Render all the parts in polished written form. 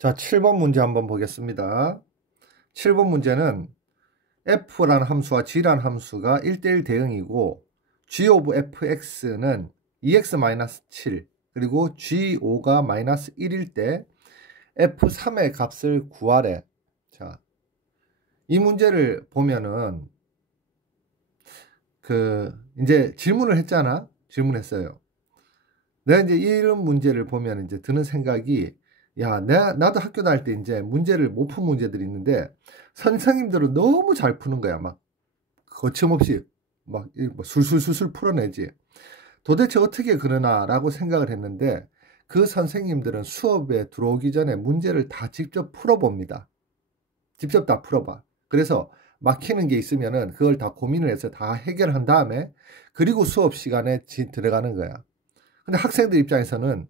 자, 7번 문제 한번 보겠습니다. 7번 문제는 f라는 함수와 g라는 함수가 1대1 대응이고 g of fx는 2x-7 그리고 g5가 마이너스 1일 때 f3의 값을 구하래. 자, 이 문제를 보면은 이제 질문을 했잖아. 질문했어요. 내가 이제 이런 문제를 보면 이제 드는 생각이, 야, 나도 학교 다닐 때 이제 문제를 못 푼 문제들이 있는데 선생님들은 너무 잘 푸는 거야. 막 거침없이 막 술술술술 풀어내지. 도대체 어떻게 그러나라고 생각을 했는데 그 선생님들은 수업에 들어오기 전에 문제를 다 직접 풀어봅니다. 직접 다 풀어봐. 그래서 막히는 게 있으면은 그걸 다 고민을 해서 다 해결한 다음에 그리고 수업 시간에 들어가는 거야. 근데 학생들 입장에서는,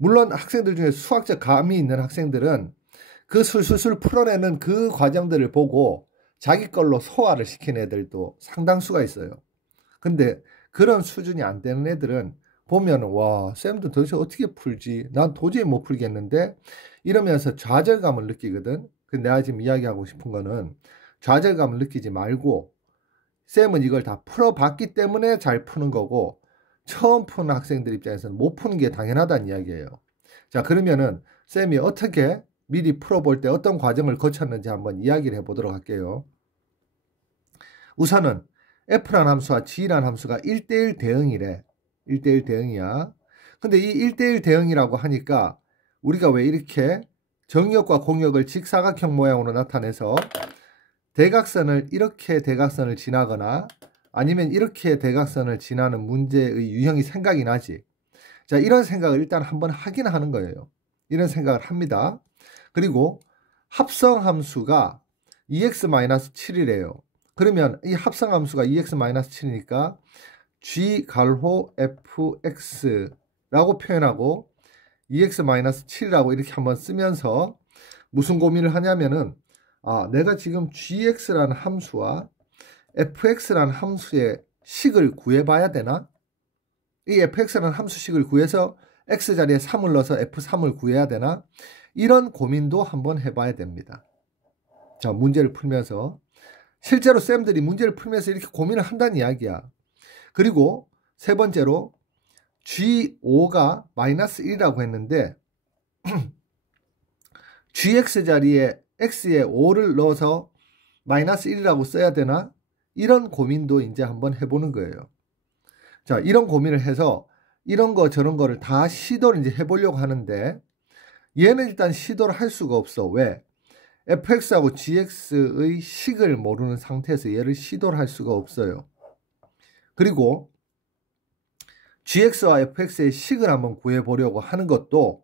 물론 학생들 중에 수학적 감이 있는 학생들은 그 술술술 풀어내는 그 과정들을 보고 자기 걸로 소화를 시키는 애들도 상당수가 있어요. 근데 그런 수준이 안 되는 애들은 보면, 와, 쌤도 도대체 어떻게 풀지? 난 도저히 못 풀겠는데? 이러면서 좌절감을 느끼거든. 근데 내가 지금 이야기하고 싶은 거는 좌절감을 느끼지 말고, 쌤은 이걸 다 풀어봤기 때문에 잘 푸는 거고, 처음 푸는 학생들 입장에서는 못 푸는 게 당연하다는 이야기예요. 자, 그러면은 쌤이 어떻게 미리 풀어볼 때 어떤 과정을 거쳤는지 한번 이야기를 해보도록 할게요. 우선은 f라는 함수와 g라는 함수가 1대1 대응이래. 1대1 대응이야. 근데 이 1대1 대응이라고 하니까 우리가 왜 이렇게 정역과 공역을 직사각형 모양으로 나타내서 대각선을 이렇게 대각선을 지나거나 아니면 이렇게 대각선을 지나는 문제의 유형이 생각이 나지. 자, 이런 생각을 일단 한번 하긴 하는 거예요. 이런 생각을 합니다. 그리고 합성함수가 2x-7이래요. 그러면 이 합성함수가 2x-7이니까 g 가로 fx라고 표현하고 2x-7이라고 이렇게 한번 쓰면서 무슨 고민을 하냐면은, 내가 지금 gx라는 함수와 fx라는 함수의 식을 구해봐야 되나? 이 fx라는 함수식을 구해서 x 자리에 3을 넣어서 f3을 구해야 되나? 이런 고민도 한번 해봐야 됩니다. 자, 문제를 풀면서 실제로 쌤들이 문제를 풀면서 이렇게 고민을 한다는 이야기야. 그리고 세 번째로 g5가 마이너스 1이라고 했는데 gx 자리에 x에 5를 넣어서 마이너스 1이라고 써야 되나? 이런 고민도 이제 한번 해보는 거예요. 자, 이런 고민을 해서 이런 거 저런 거를 다 시도를 이제 해보려고 하는데 얘는 일단 시도를 할 수가 없어. 왜? fx하고 gx의 식을 모르는 상태에서 얘를 시도를 할 수가 없어요. 그리고 gx와 fx의 식을 한번 구해보려고 하는 것도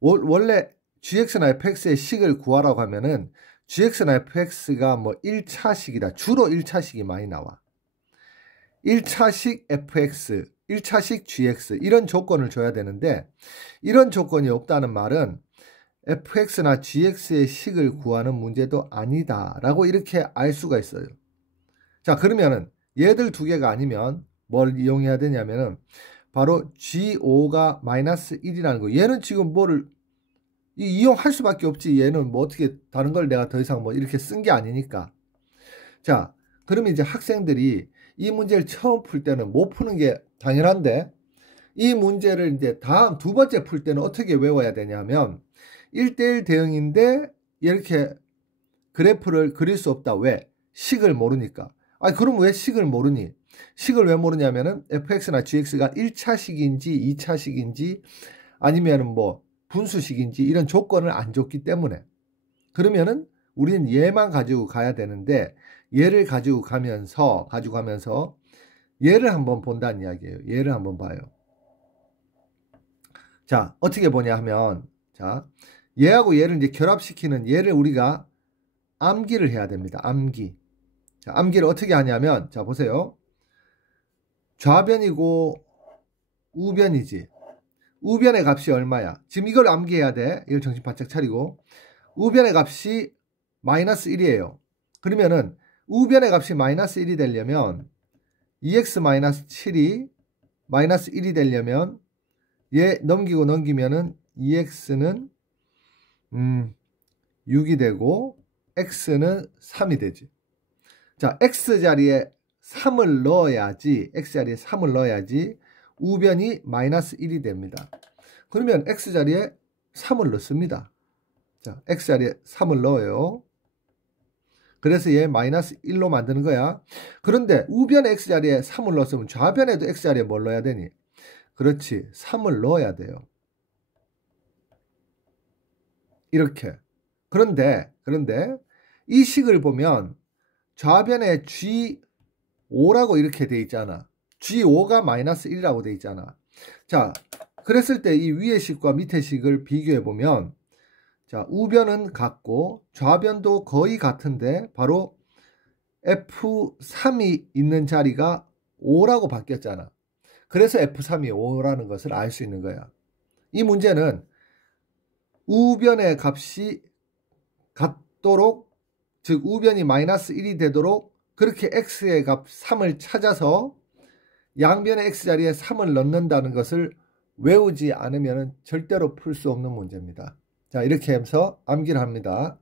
원래 gx나 fx의 식을 구하라고 하면은 gx나 fx가 뭐 1차식이다. 주로 1차식이 많이 나와. 1차식 fx, 1차식 gx 이런 조건을 줘야 되는데 이런 조건이 없다는 말은 fx나 gx의 식을 구하는 문제도 아니다 라고 이렇게 알 수가 있어요. 자, 그러면은 얘들 두 개가 아니면 뭘 이용해야 되냐면은 바로 g5가 마이너스 1이라는 거. 얘는 지금 뭐를 이용할 수밖에 없지. 얘는 뭐 어떻게 다른 걸 내가 더 이상 뭐 이렇게 쓴 게 아니니까. 자, 그러면 이제 학생들이 이 문제를 처음 풀 때는 못 푸는 게 당연한데 이 문제를 이제 다음 두 번째 풀 때는 어떻게 외워야 되냐면 1대1 대응인데 이렇게 그래프를 그릴 수 없다. 왜? 식을 모르니까. 그럼 왜 식을 모르니? 식을 왜 모르냐면은 fx나 gx가 1차식인지 2차식인지 아니면은 뭐 분수식인지 이런 조건을 안 줬기 때문에. 그러면은 우리는 얘만 가지고 가야 되는데 얘를 가지고 가면서 얘를 한번 본다는 이야기예요. 얘를 한번 봐요. 자, 어떻게 보냐 하면, 자, 얘하고 얘를 이제 결합시키는 얘를 우리가 암기를 해야 됩니다. 암기. 자, 암기를 어떻게 하냐면, 자, 보세요. 좌변이고 우변이지. 우변의 값이 얼마야? 지금 이걸 암기해야 돼. 이걸 정신 바짝 차리고. 우변의 값이 마이너스 1이에요. 그러면은 우변의 값이 마이너스 1이 되려면 2x-7이 마이너스 1이 되려면 얘 넘기면은 2x는 6이 되고 x는 3이 되지. 자, x자리에 3을 넣어야지, x자리에 3을 넣어야지 우변이 마이너스 1이 됩니다. 그러면 x자리에 3을 넣습니다. 자, x자리에 3을 넣어요. 그래서 얘 마이너스 1로 만드는 거야. 그런데 우변 x자리에 3을 넣었으면 좌변에도 x자리에 뭘 넣어야 되니? 그렇지, 3을 넣어야 돼요. 이렇게. 그런데 이 식을 보면 좌변에 G5라고 이렇게 돼 있잖아. G5가 마이너스 1이라고 돼 있잖아. 자, 그랬을 때 이 위의 식과 밑의 식을 비교해 보면, 자, 우변은 같고 좌변도 거의 같은데 바로 F3이 있는 자리가 5라고 바뀌었잖아. 그래서 F3이 5라는 것을 알 수 있는 거야. 이 문제는 우변의 값이 같도록, 즉 우변이 마이너스 1이 되도록 그렇게 x의 값 3을 찾아서 양변의 x자리에 3을 넣는다는 것을 외우지 않으면 절대로 풀 수 없는 문제입니다. 자, 이렇게 해서 암기를 합니다.